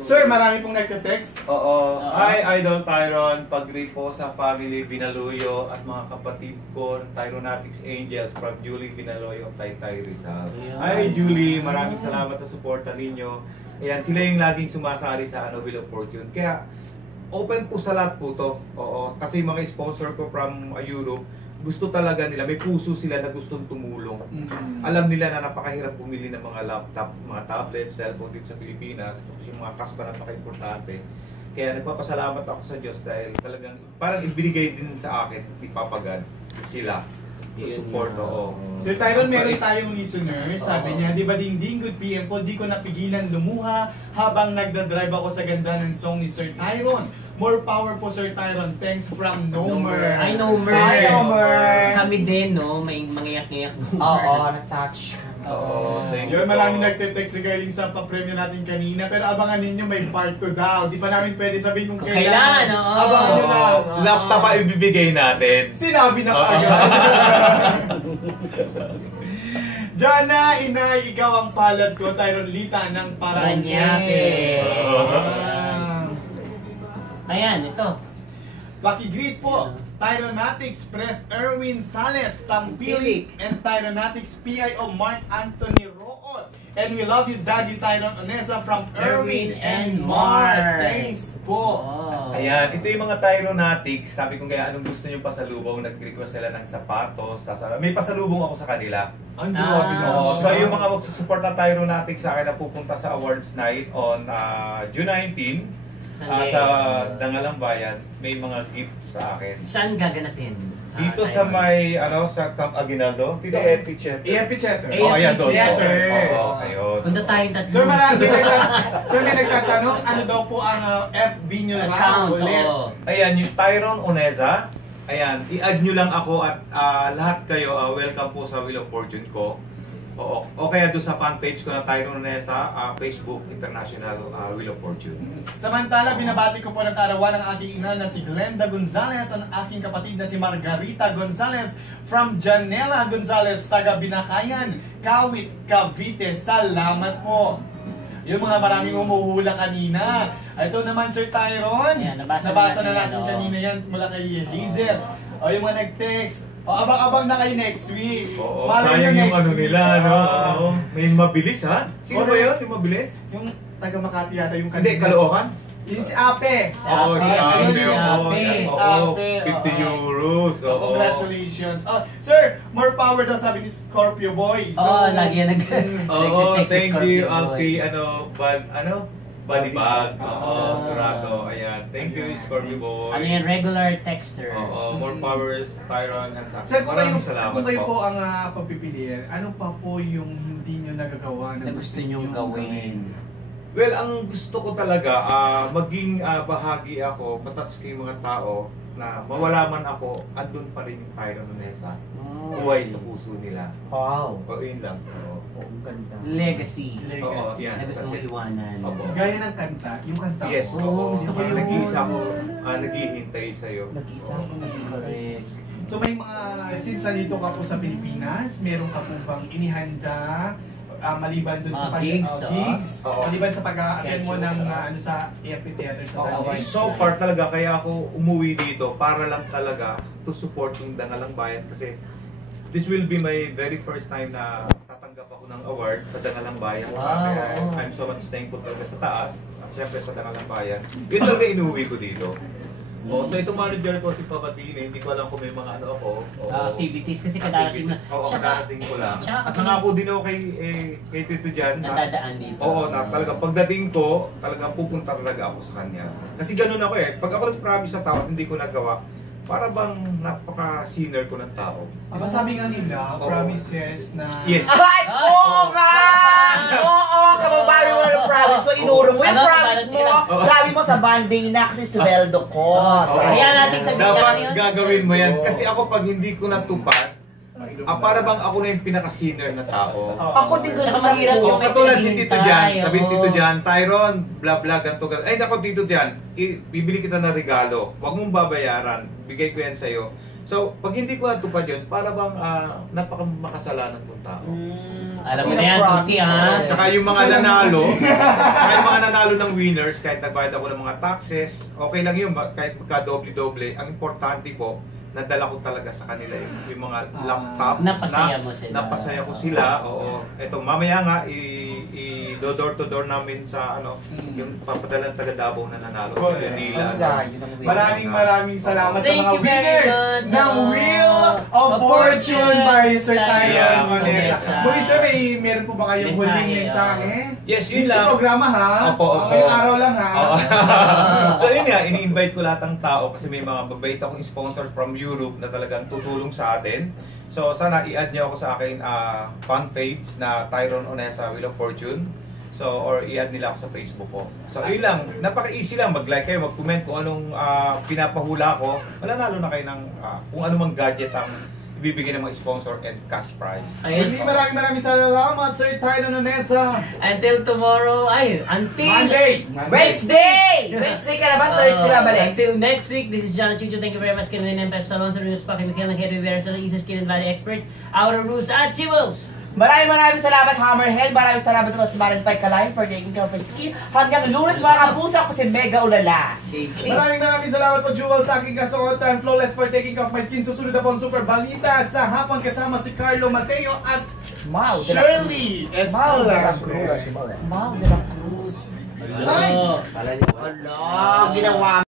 Sir, marami pong nagte-text. Oo. Hi, Idol Tyron. Pag-greet po sa family Binaluyo at mga kapatid ko, Tyronatics Angels from Julie Binaloyo, Taytay Rizal. Hi, Julie. Maraming salamat sa suporta ninyo. Ayan, sila yung laging sumasali sa Wheel of Fortune. Kaya, open po sa lahat po to. Oo. Kasi mga sponsor ko from Europe, gusto talaga nila, may puso sila na gustong tumulong. Alam nila na napakahirap bumili ng mga laptop, mga tablet, cellphone dito sa Pilipinas. Tapos yung mga cash pa napaka-importante. Kaya nagpapasalamat ako sa Diyos dahil talagang parang ibinigay din sa akin, ipapagad sila. To support, oo. Sir Tyron, meron tayong listener. Sabi niya, di ba ding good PM po, di ko napigilan lumuha habang nagdadrive ako sa ganda ng song ni Sir Tyron. More power po, Sir Tyron. Thanks from Nomer. Hi, Nomer. Hi, Nomer. Kami din, no? May mangiyak-iyak Nomer. Oo, na-touch. Oo, thank Yun, you. maraming nagte-text regarding sa pa-premyo natin kanina. Pero abangan ninyo, may part 2 daw. Di pa namin pwede sabihin kung kailan. Oo. Abangan nyo lang. Laptop pa ibibigay natin. Sinabi na kaagad. Jana, inay, ikaw ang palad ko. Tyron Lita ng Paranaque. Ayan, ito. Paki-greet po. Tyronatics Press Erwin Sales Tampilik and Tyronatics PIO Mark Anthony Roon. And we love you, Daddy Tyron Onesa from Erwin and Mark. Thanks po. Ayan, ito yung mga Tyronatics. Sabi ko kaya anong gusto nyo pasalubong, nag-request sila ng sapatos. May pasalubong ako sa kanila. Ang grabe naman. So yung mga magsusupport na Tyronatics sa akin na pupunta sa awards night on June 19 sa Dangalang Bayan, may mga gift sa akin. Saan gaganapin? Dito sa may, sa Camp Aguinaldo, dito Epicenter. Epicenter. Oh, ayan doon. Epicenter. Ayun. Punta tayong tatlo. Sir, may nagtatanong, ano daw po ang FB nyo account ulit? Ayan, yung Tyron Onesa. Ayan, i-add nyo lang ako at lahat kayo, welcome po sa Wheel of Fortune ko. O kaya doon sa fan page ko na Tyron Onesa, Facebook International Wheel of Fortune. Samantala, binabati ko po ng karawan ng aking ina na si Glenda Gonzalez, ang aking kapatid na si Margarita Gonzalez from Janela Gonzalez, taga Binakayan, Kawit, Cavite. Salamat po. Yung mga maraming umuhula kanina. Ito naman, Sir Tyron. Yeah, nabasa na natin kanina yan mula kay Lizer. O yung mga nag-text. O abang-abang na kayo next week. Oo, sayang yung ano nila, no? May mabilis, ha? Sino ba yun? Yung mabilis? Yung taga Makati yata yung kanina. Hindi, Caloocan? Yung si Ape. Oo, si Ape. Oo, Ape. 50 euros. Congratulations. Sir, more power daw sabi ni Scorpio Boy. Lagi yan thank you, Alfie. Body bag. Dorado. Ayan. Thank you, Scorpio Boy. Ano yan, regular texter. More power, Tyron. Sir, kung salamat kayo po ang pagpipiliin, ano pa po yung hindi nyo nagagawa na gusto nyo gawin? Well, ang gusto ko talaga, maging bahagi ako, matouch ko yung mga tao na mawala man ako, andun pa rin yung Tyron Onesa. Buhay sa puso nila. Wow. O, yun lang. Ang ganda. Legacy. Oo, yan. Na gusto mong iwanan. Gaya ng kanta, yung kanta Yes, oo. gusto ko yun. Nag-iisa ako, naghihintay sa'yo. Nag-isa ako nag-correct. So may mga, since nandito ka po sa Pilipinas, meron ka po bang inihanda maliban dun sa gigs, maliban sa pag-attend mo ng sa amphitheater sa Sunday? So far talaga, kaya ako umuwi dito para lang talaga to support yung Dangalang Bayan kasi this will be my very first time na tatanggap ako ng award sa Dangalang Bayan. Kaya I'm so much thankful talaga sa taas at syempre sa Dangalang Bayan. Yun talaga inuwi ko dito. So itong manager ko si Pabatine, hindi ko alam kung may mga activities kasi kadarating na. Oo, kadarating ko lang. At nangako din ako kay Tito Jan. Nadadaan dito. Oo, talaga pagdating ko, talagang pupunta talaga ako sa kanya. Kasi ganun ako Pag ako nag-promise sa tao at hindi ko nagawa, para bang napaka-sinner ko ng tao. Sabi nga nila, promises na... Yes. Ay! Oo nga! Oo! Kababayo mo yung promise mo, inuro mo yung promise mo. Sabi mo sa Monday na kasi sweldo ko. Kaya natin sabihin dapat yun. gagawin mo yan. Kasi ako pag hindi ko natupad, para bang ako na yung pinaka-sinner na tao. Ako din Saka mahirap yung katulad si Tito Jan, sabihin Tito Jan, Tyron, bla bla, ganito, ganito. Ay nako Tito Jan, bibili kita ng regalo. Huwag mong babayaran. Bigay ko yan sa'yo. So, pag hindi ko natupad yun, para bang napakamakasalanan kong tao. Alam mo na yan, Tuti, ha? Tsaka yung mga nanalo, ng winners, kahit nagbayad ako ng mga taxes, okay lang yun, kahit magka-doble-doble. Ang importante po, nadala ko talaga sa kanila yung mga laptops. Napasaya mo sila. Napasaya ko sila, oo. Ito, mamaya nga, i-door to door namin sa yung papadala ng taga Davao na nanalo. Nila. Maraming salamat sa Thank mga you very winners much. ng Wheel of Fortune by Sir Tyron Vanessa. Vanessa. Muli sir, meron po ba kayong huling mensahe? Yes, yun Sa lang. programa ha? Opo. Ngayong araw lang ha? Oo. So yun nga, ini-invite ko lahat ng tao kasi may mga babait akong sponsors from Europe na talagang tutulong sa atin. So sana i-add niyo ako sa akin fan page na Tyron Onesa Wheel of Fortune. So or i-add nila ako sa Facebook ko. So yun lang, napaka-easy lang, mag-like kayo, mag-comment kung anong pinapahula ko. Mananalo na kayo ng kung anumang gadget ang ibibigay ng mga sponsor and cash prize. Ayun. Maraming salamat Sir Tyron Onesa. Until tomorrow, until Monday! Wednesday! Wednesday ka na ba? Thursday ba balik? Until next week, this is John Chucho. Thank you very much. Kailan ng Pep Salon, Sir Rinox Paki, Mikhail ng Head Rivera, Sir Isa Skin and Valley Expert, Aura Rules at Chibbles. Maraming salamat Hammerhead. Maraming salamat sa Marin Pai Kalay for taking care of my skin. Hanggang Lunes mga kapuso ako si Mega Ulala. Maraming salamat po Jewel sa aking kasuotan. Flawless for taking off my skin. Susunod na po ang super balita sa hapon kasama si Carlo Mateo at Mau de la Shirley Cruz. Mau de la Escalante. Cruz. Mau de la Cruz. Ay! Ala, ginawa